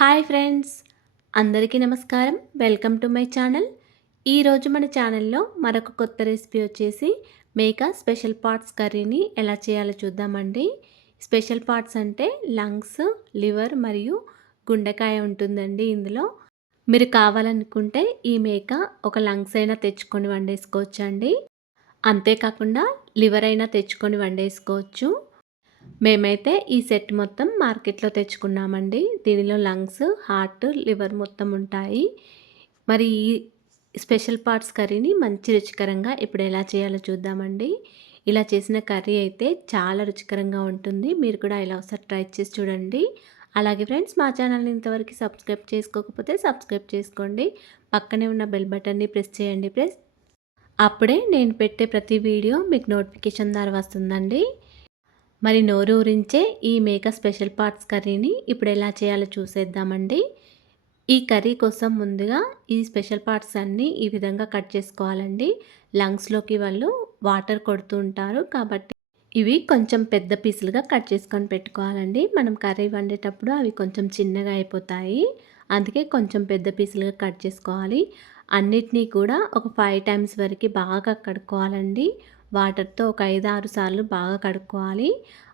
Hi friends. అందరికీ నమస్కారం. Welcome to my channel. ఈరోజు మన ఛానల్లో మరొక కొత్త రెసిపీ వచ్చేసి మేక స్పెషల్ పార్ట్స్ కర్రీని ఎలా చేయాలో చూద్దామండి. స్పెషల్ పార్ట్స్ అంటే లంగ్స్ లివర్ మరియు గుండెకాయ ఉంటుందండి ఇందులో. మీరు కావాలనుకుంటే ఈ మేక ఒక లంగ్స్ అయినా తెచ్చుకొని వండేసుకోవచ్చండి. అంతేకాకుండా లివర్ అయినా తెచ్చుకొని వండేసుకోవచ్చు. మేమైతే ఈ సెట్ మొత్తం మార్కెట్లో తెచ్చుకున్నామండి. దీనిలో లంగ్స్ హార్ట్ లివర్ మొత్తం ఉంటాయి. మరి ఈ స్పెషల్ పార్ట్స్ కర్రీని మంచి రుచికరంగా ఇప్పుడు ఎలా చేయాలో చూద్దామండి. ఇలా చేసిన కర్రీ అయితే చాలా రుచికరంగా ఉంటుంది. మీరు కూడా ఇలా ఒకసారి ట్రై చేసి చూడండి. అలాగే ఫ్రెండ్స్ మా ఛానల్ని ఇంతవరకు సబ్స్క్రైబ్ చేసుకోకపోతే సబ్స్క్రైబ్ చేసుకోండి. పక్కనే ఉన్న బెల్ బటన్ని ప్రెస్ చేయండి ప్రెస్ అప్పుడే నేను పెట్టే ప్రతి వీడియో మీకు నోటిఫికేషన్ ద్వారా వస్తుందండి. మరి నోరు ఊరించే ఈ మేక స్పెషల్ పార్ట్స్ కర్రీని ఇప్పుడు ఎలా చేయాలో చూసేద్దామండి. ఈ కర్రీ కోసం ముందుగా ఈ స్పెషల్ పార్ట్స్ అన్నీ ఈ విధంగా కట్ చేసుకోవాలండి. లంగ్స్లోకి వాళ్ళు వాటర్ కొడుతూ ఉంటారు కాబట్టి ఇవి కొంచెం పెద్ద పీసులుగా కట్ చేసుకొని పెట్టుకోవాలండి. మనం కర్రీ వండేటప్పుడు అవి కొంచెం చిన్నగా అయిపోతాయి. అందుకే కొంచెం పెద్ద పీసులుగా కట్ చేసుకోవాలి. అన్నిటినీ కూడా ఒక ఫైవ్ టైమ్స్ వరకు బాగా కడుక్కోవాలండి. వాటర్తో ఒక ఐదు ఆరు సార్లు బాగా కడుక్కోవాలి.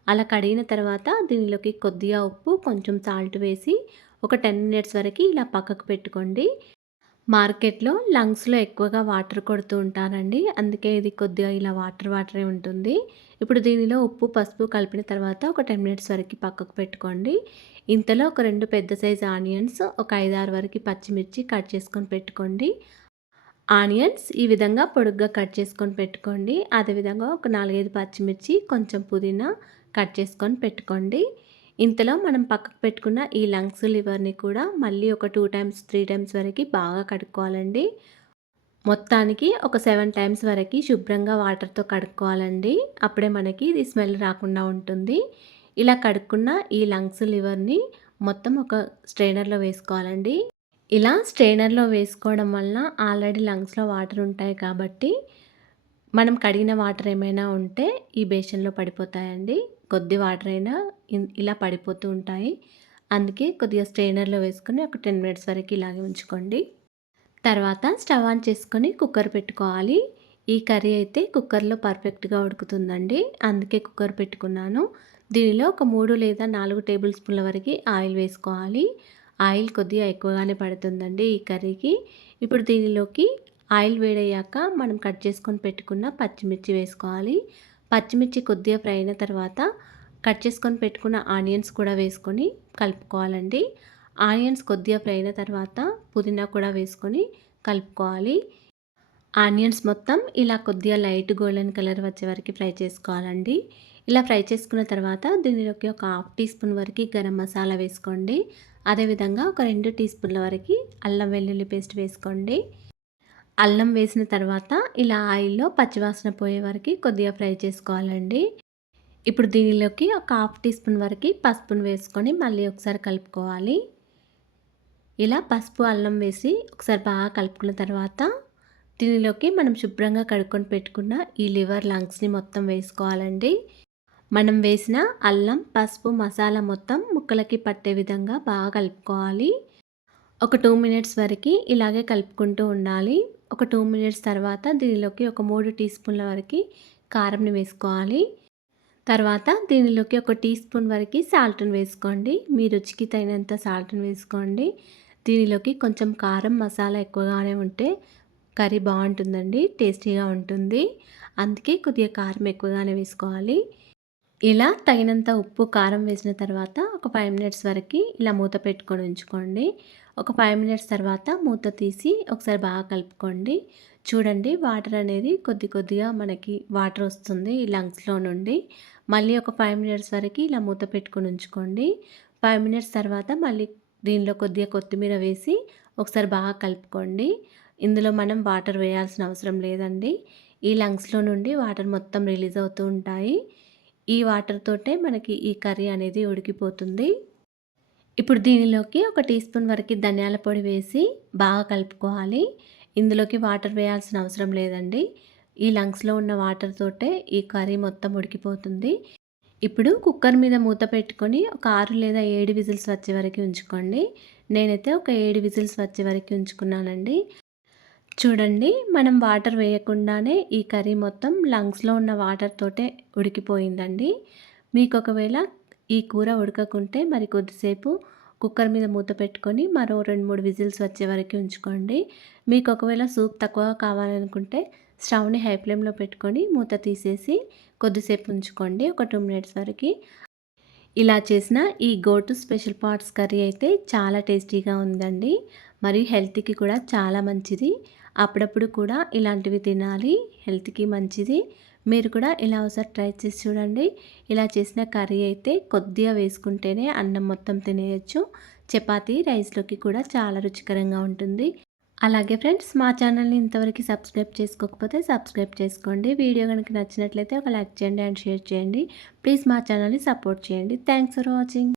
అలా కడిగిన తర్వాత దీనిలోకి కొద్దిగా ఉప్పు కొంచెం సాల్ట్ వేసి ఒక టెన్ మినిట్స్ వరకు ఇలా పక్కకు పెట్టుకోండి. మార్కెట్లో లంగ్స్లో ఎక్కువగా వాటర్ కొడుతూ ఉంటారండి. అందుకే ఇది కొద్దిగా ఇలా వాటర్ వాటరే ఉంటుంది. ఇప్పుడు దీనిలో ఉప్పు పసుపు కలిపిన తర్వాత ఒక టెన్ మినిట్స్ వరకు పక్కకు పెట్టుకోండి. ఇంతలో ఒక రెండు పెద్ద సైజు ఆనియన్స్ ఒక ఐదారు వరకు పచ్చిమిర్చి కట్ చేసుకొని పెట్టుకోండి. ఆనియన్స్ ఈ విధంగా పొడుగ్గా కట్ చేసుకొని పెట్టుకోండి. అదేవిధంగా ఒక నాలుగైదు పచ్చిమిర్చి కొంచెం పుదీనా కట్ చేసుకొని పెట్టుకోండి. ఇంతలో మనం పక్కకు పెట్టుకున్న ఈ లంగ్స్ లివర్ని కూడా మళ్ళీ ఒక టూ టైమ్స్ త్రీ టైమ్స్ వరకు బాగా కడుక్కోవాలండి. మొత్తానికి ఒక సెవెన్ టైమ్స్ వరకు శుభ్రంగా వాటర్తో కడుక్కోవాలండి. అప్పుడే మనకి ఇది స్మెల్ రాకుండా ఉంటుంది. ఇలా కడుక్కున్న ఈ లంగ్స్ లివర్ని మొత్తం ఒక స్ట్రైనర్లో వేసుకోవాలండి. ఇలా స్ట్రైనర్లో వేసుకోవడం వలన ఆల్రెడీ లంగ్స్లో వాటర్ ఉంటాయి కాబట్టి మనం కడిగిన వాటర్ ఏమైనా ఉంటే ఈ బేషన్లో పడిపోతాయండి. కొద్ది వాటర్ అయినా ఇలా పడిపోతూ ఉంటాయి. అందుకే కొద్దిగా స్ట్రైనర్లో వేసుకొని ఒక టెన్ మినిట్స్ వరకు ఇలాగే ఉంచుకోండి. తర్వాత స్టవ్ ఆన్ చేసుకొని కుక్కర్ పెట్టుకోవాలి. ఈ కర్రీ అయితే కుక్కర్లో పర్ఫెక్ట్గా ఉడుకుతుందండి. అందుకే కుక్కర్ పెట్టుకున్నాను. దీనిలో ఒక మూడు లేదా నాలుగు టేబుల్ స్పూన్ల వరకు ఆయిల్ వేసుకోవాలి. ఆయిల్ కొద్దిగా ఎక్కువగానే పడుతుందండి ఈ కర్రీకి. ఇప్పుడు దీనిలోకి ఆయిల్ వేడయ్యాక మనం కట్ చేసుకొని పెట్టుకున్న పచ్చిమిర్చి వేసుకోవాలి. పచ్చిమిర్చి కొద్దిగా ఫ్రై అయిన తర్వాత కట్ చేసుకొని పెట్టుకున్న ఆనియన్స్ కూడా వేసుకొని కలుపుకోవాలండి. ఆనియన్స్ కొద్దిగా ఫ్రై అయిన తర్వాత పుదీనా కూడా వేసుకొని కలుపుకోవాలి. ఆనియన్స్ మొత్తం ఇలా కొద్దిగా లైట్ గోల్డెన్ కలర్ వచ్చే వరకు ఫ్రై చేసుకోవాలండి. ఇలా ఫ్రై చేసుకున్న తర్వాత దీనిలోకి ఒక హాఫ్ టీ స్పూన్ వరకు గరం మసాలా వేసుకోండి. అదేవిధంగా ఒక రెండు టీ స్పూన్ల వరకు అల్లం వెల్లుల్లి పేస్ట్ వేసుకోండి. అల్లం వేసిన తర్వాత ఇలా ఆయిల్లో పచ్చివాసన పోయే వరకు కొద్దిగా ఫ్రై చేసుకోవాలండి. ఇప్పుడు దీనిలోకి ఒక హాఫ్ టీ స్పూన్ వరకు పసుపును వేసుకొని మళ్ళీ ఒకసారి కలుపుకోవాలి. ఇలా పసుపు అల్లం వేసి ఒకసారి బాగా కలుపుకున్న తర్వాత దీనిలోకి మనం శుభ్రంగా కడుక్కొని పెట్టుకున్న ఈ లివర్ లంగ్స్ని మొత్తం వేసుకోవాలండి. మనం వేసిన అల్లం పసుపు మసాలా మొత్తం ముక్కలకి పట్టే విధంగా బాగా కలుపుకోవాలి. ఒక టూ మినిట్స్ వరకు ఇలాగే కలుపుకుంటూ ఉండాలి. ఒక టూ మినిట్స్ తర్వాత దీనిలోకి ఒక మూడు టీ స్పూన్ల వరకు కారంని వేసుకోవాలి. తర్వాత దీనిలోకి ఒక టీ స్పూన్ వరకు సాల్ట్ని వేసుకోండి. మీ రుచికి తగినంత సాల్ట్ని వేసుకోండి. దీనిలోకి కొంచెం కారం మసాలా ఎక్కువగానే ఉంటే కర్రీ బాగుంటుందండి టేస్టీగా ఉంటుంది. అందుకే కొద్దిగా కారం ఎక్కువగానే వేసుకోవాలి. ఇలా తగినంత ఉప్పు కారం వేసిన తర్వాత ఒక ఫైవ్ మినిట్స్ వరకు ఇలా మూత పెట్టుకొని ఉంచుకోండి. ఒక ఫైవ్ మినిట్స్ తర్వాత మూత తీసి ఒకసారి బాగా కలుపుకోండి. చూడండి వాటర్ అనేది కొద్ది కొద్దిగా మనకి వాటర్ వస్తుంది ఈ లంగ్స్లో నుండి. మళ్ళీ ఒక ఫైవ్ మినిట్స్ వరకు ఇలా మూత పెట్టుకొని ఉంచుకోండి. ఫైవ్ మినిట్స్ తర్వాత మళ్ళీ దీనిలో కొద్దిగా కొత్తిమీర వేసి ఒకసారి బాగా కలుపుకోండి. ఇందులో మనం వాటర్ వేయాల్సిన అవసరం లేదండి. ఈ లంగ్స్లో నుండి వాటర్ మొత్తం రిలీజ్ అవుతూ ఉంటాయి. ఈ వాటర్ తోటే మనకి ఈ కర్రీ అనేది ఉడికిపోతుంది. ఇప్పుడు దీనిలోకి ఒక టీ స్పూన్ వరకు ధనియాల పొడి వేసి బాగా కలుపుకోవాలి. ఇందులోకి వాటర్ వేయాల్సిన అవసరం లేదండి. ఈ లంగ్స్లో ఉన్న వాటర్ తోటే ఈ కర్రీ మొత్తం ఉడికిపోతుంది. ఇప్పుడు కుక్కర్ మీద మూత పెట్టుకొని ఒక ఆరు లేదా ఏడు విజిల్స్ వచ్చే వరకు ఉంచుకోండి. నేనైతే ఒక ఏడు విజిల్స్ వచ్చే వరకు ఉంచుకున్నానండి. చూడండి మనం వాటర్ వేయకుండానే ఈ కర్రీ మొత్తం లంగ్స్లో ఉన్న వాటర్ తోటే ఉడికిపోయిందండి. మీకు ఒకవేళ ఈ కూర ఉడకకుంటే మరి కొద్దిసేపు కుక్కర్ మీద మూత పెట్టుకొని మరో రెండు మూడు విజిల్స్ వచ్చే వరకు ఉంచుకోండి. మీకు ఒకవేళ సూప్ తక్కువ కావాలనుకుంటే స్టవ్ని హై ఫ్లేమ్లో పెట్టుకొని మూత తీసేసి కొద్దిసేపు ఉంచుకోండి ఒక టూ మినిట్స్ వరకు. ఇలా చేసిన ఈ గోటు స్పెషల్ పార్ట్స్ కర్రీ అయితే చాలా టేస్టీగా ఉందండి. మరియు హెల్త్కి కూడా చాలా మంచిది. అప్పుడప్పుడు కూడా ఇలాంటివి తినాలి. హెల్త్కి మంచిది. మీరు కూడా ఇలా ఒకసారి ట్రై చేసి చూడండి. ఇలా చేసిన కర్రీ అయితే కొద్దిగా వేసుకుంటేనే అన్నం మొత్తం తినేయచ్చు. చపాతీ రైస్లోకి కూడా చాలా రుచికరంగా ఉంటుంది. అలాగే ఫ్రెండ్స్ మా ఛానల్ని ఇంతవరకు సబ్స్క్రైబ్ చేసుకోకపోతే సబ్స్క్రైబ్ చేసుకోండి. వీడియో కనుక నచ్చినట్లయితే ఒక లైక్ చేయండి అండ్ షేర్ చేయండి. ప్లీజ్ మా ఛానల్ని సపోర్ట్ చేయండి. Thanks for watching.